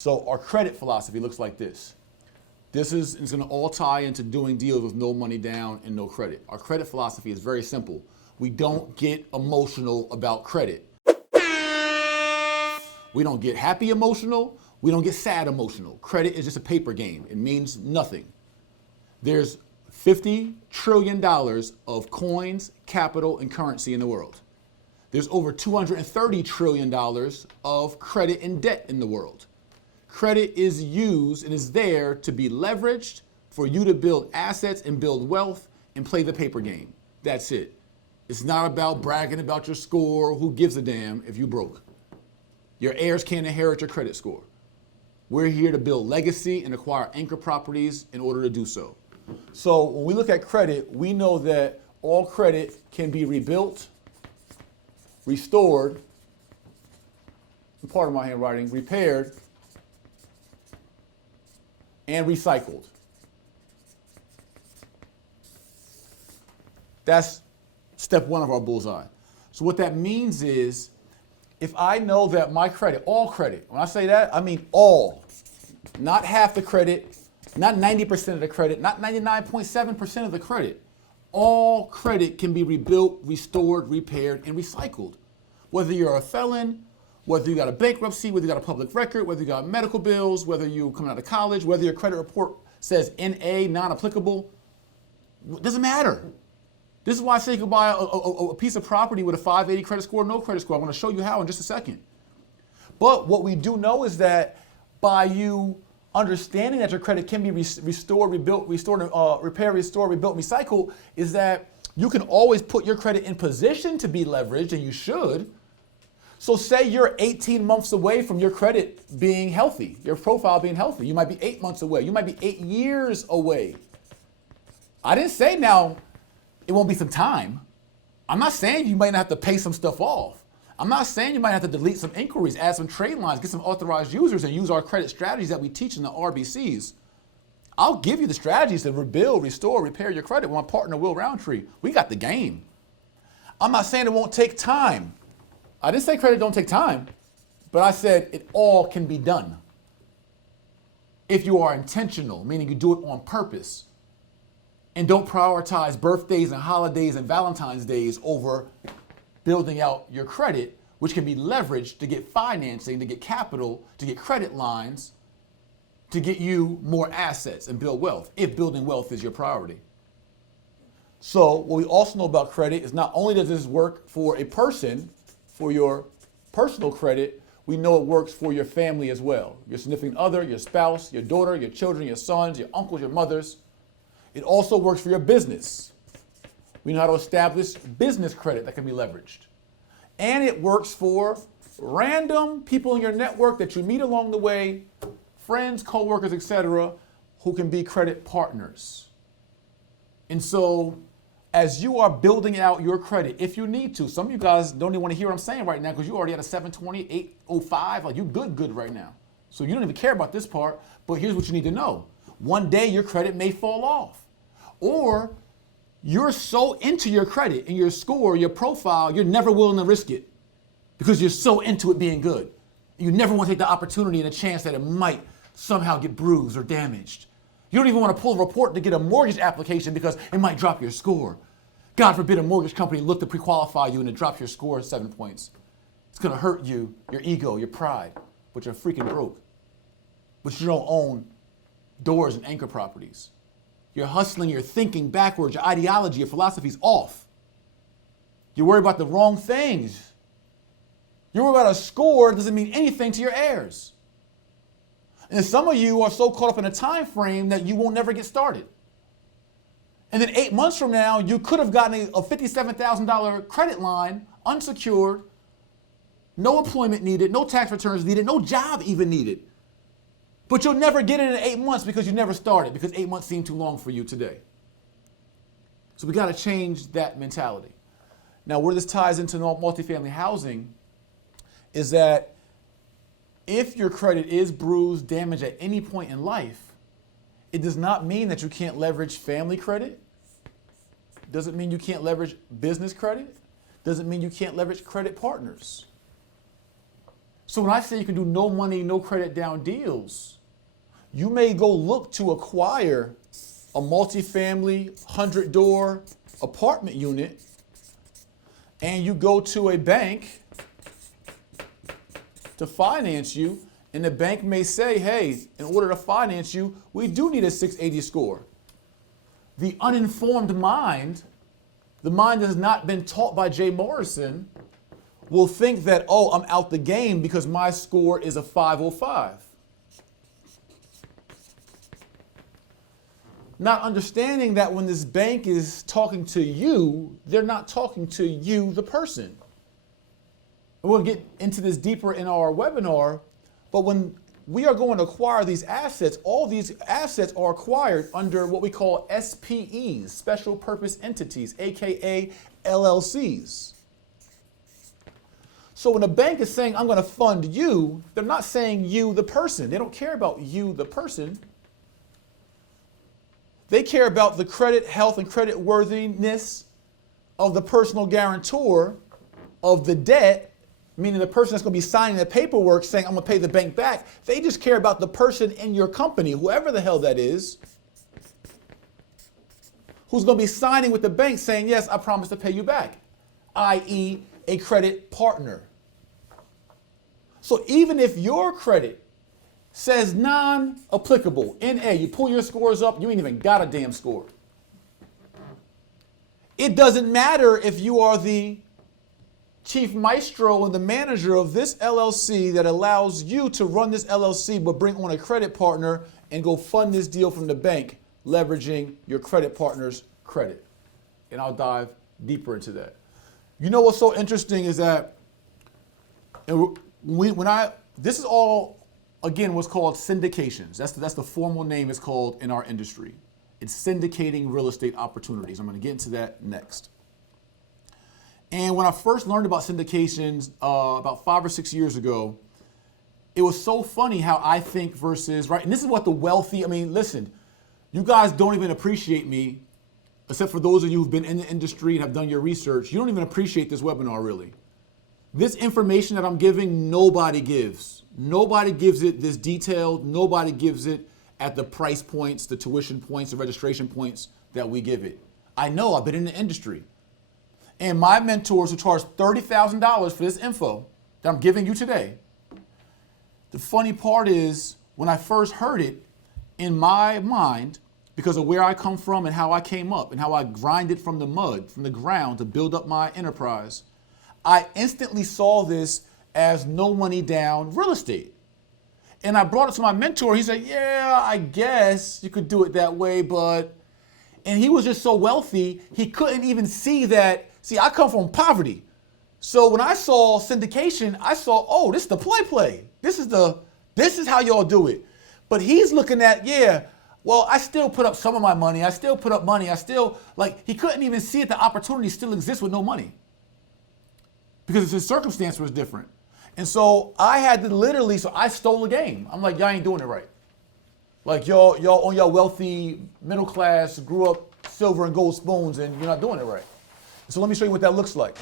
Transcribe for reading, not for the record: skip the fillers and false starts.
So our credit philosophy looks like this. This is going to all tie into doing deals with no money down and no credit. Our credit philosophy is very simple. We don't get emotional about credit. We don't get happy emotional. We don't get sad emotional. Credit is just a paper game. It means nothing. There's $50 trillion of coins, capital, and currency in the world. There's over $230 trillion of credit and debt in the world. Credit is used and is there to be leveraged for you to build assets and build wealth and play the paper game. That's it. It's not about bragging about your score. Who gives a damn if you broke? Your heirs can't inherit your credit score. We're here to build legacy and acquire anchor properties in order to do so. So when we look at credit, we know that all credit can be rebuilt, restored, part of my handwriting, repaired, and recycled. That's step one of our bullseye. So what that means is, if I know that my credit, all credit, when I say that, I mean all, not half the credit, not 90% of the credit, not 99.7% of the credit. All credit can be rebuilt, restored, repaired, and recycled. Whether you're a felon, whether you got a bankruptcy, whether you got a public record, whether you got medical bills, whether you coming out of college, whether your credit report says NA, non-applicable, it doesn't matter. This is why I say you can buy a piece of property with a 580 credit score, no credit score. I'm going to show you how in just a second. But what we do know is that by you understanding that your credit can be restored, rebuilt, repaired, restored, rebuilt, recycled, is that you can always put your credit in position to be leveraged, and you should. So say you're 18 months away from your credit being healthy, your profile being healthy. You might be 8 months away. You might be 8 years away. I didn't say now it won't be some time. I'm not saying you might not have to pay some stuff off. I'm not saying you might have to delete some inquiries, add some trade lines, get some authorized users, and use our credit strategies that we teach in the RBCs. I'll give you the strategies to rebuild, restore, repair your credit with my partner, Will Roundtree. We got the game. I'm not saying it won't take time. I didn't say credit don't take time, but I said it all can be done. If you are intentional, meaning you do it on purpose, and don't prioritize birthdays and holidays and Valentine's days over building out your credit, which can be leveraged to get financing, to get capital, to get credit lines, to get you more assets and build wealth, if building wealth is your priority. So what we also know about credit is not only does this work for a person, for your personal credit, we know it works for your family as well. Your significant other, your spouse, your daughter, your children, your sons, your uncles, your mothers. It also works for your business. We know how to establish business credit that can be leveraged. And it works for random people in your network that you meet along the way, friends, coworkers, etc., who can be credit partners. And so as you are building out your credit, if you need to, some of you guys don't even want to hear what I'm saying right now because you already at a 720, 805, like you good right now. So you don't even care about this part, but here's what you need to know. One day your credit may fall off. Or you're so into your credit and your score, your profile, you're never willing to risk it because you're so into it being good. You never want to take the opportunity and the chance that it might somehow get bruised or damaged. You don't even want to pull a report to get a mortgage application because it might drop your score. God forbid a mortgage company look to pre-qualify you and it drops your score 7 points. It's going to hurt you, your ego, your pride, but you're freaking broke. But you don't own doors and anchor properties. You're hustling, you're thinking backwards, your ideology, your philosophy's off. You're worried about the wrong things. You're worried about a score that doesn't mean anything to your heirs. And some of you are so caught up in a time frame that you won't never get started. And then 8 months from now, you could have gotten a $57,000 credit line, unsecured, no employment needed, no tax returns needed, no job even needed. But you'll never get it in 8 months because you never started, because 8 months seem too long for you today. So we got to change that mentality. Now, where this ties into multifamily housing is that if your credit is bruised, damaged at any point in life, it does not mean that you can't leverage family credit. Doesn't mean you can't leverage business credit. Doesn't mean you can't leverage credit partners. So when I say you can do no money, no credit down deals, you may go look to acquire a multifamily 100-door apartment unit, and you go to a bank to finance you, and the bank may say, hey, in order to finance you, we do need a 680 score. The uninformed mind, the mind that has not been taught by Jay Morrison, will think that, oh, I'm out the game because my score is a 505. Not understanding that when this bank is talking to you, they're not talking to you, the person. And we'll get into this deeper in our webinar, but when we are going to acquire these assets, all these assets are acquired under what we call SPEs, special purpose entities, AKA LLCs. So when a bank is saying, I'm going to fund you, they're not saying you, the person. They don't care about you, the person. They care about the credit, health, and credit worthiness of the personal guarantor of the debt, meaning the person that's going to be signing the paperwork saying, I'm going to pay the bank back. They just care about the person in your company, whoever the hell that is, who's going to be signing with the bank saying, yes, I promise to pay you back, i.e. a credit partner. So even if your credit says non-applicable, NA, you pull your scores up, you ain't even got a damn score. It doesn't matter if you are the chief maestro and the manager of this LLC that allows you to run this LLC but bring on a credit partner and go fund this deal from the bank, leveraging your credit partner's credit. And I'll dive deeper into that. You know what's so interesting is that this is all, again, what's called syndications. That's the formal name it's called in our industry. It's syndicating real estate opportunities. I'm going to get into that next. And when I first learned about syndications about 5 or 6 years ago, it was so funny how I think versus, right? And this is what the wealthy, listen, you guys don't even appreciate me, except for those of you who've been in the industry and have done your research. You don't even appreciate this webinar, really. This information that I'm giving, nobody gives. Nobody gives it this detailed. Nobody gives it at the price points, the tuition points, the registration points that we give it. I know, I've been in the industry. And my mentors who charge $30,000 for this info that I'm giving you today, the funny part is when I first heard it, in my mind, because of where I come from and how I came up and how I grinded from the mud, from the ground to build up my enterprise, I instantly saw this as no money down real estate. And I brought it to my mentor. He said, yeah, I guess you could do it that way, but, and he was just so wealthy, he couldn't even see that. See, I come from poverty. So when I saw syndication, I saw, oh, this is the play. This is how y'all do it. But he's looking at, yeah, well, I still put up some of my money. I still put up money. He couldn't even see it. The opportunity still exists with no money because his circumstance was different. And so I had to so I stole the game. I'm like, y'all ain't doing it right. Like y'all on your wealthy middle class, grew up silver and gold spoons, and you're not doing it right. So let me show you what that looks like.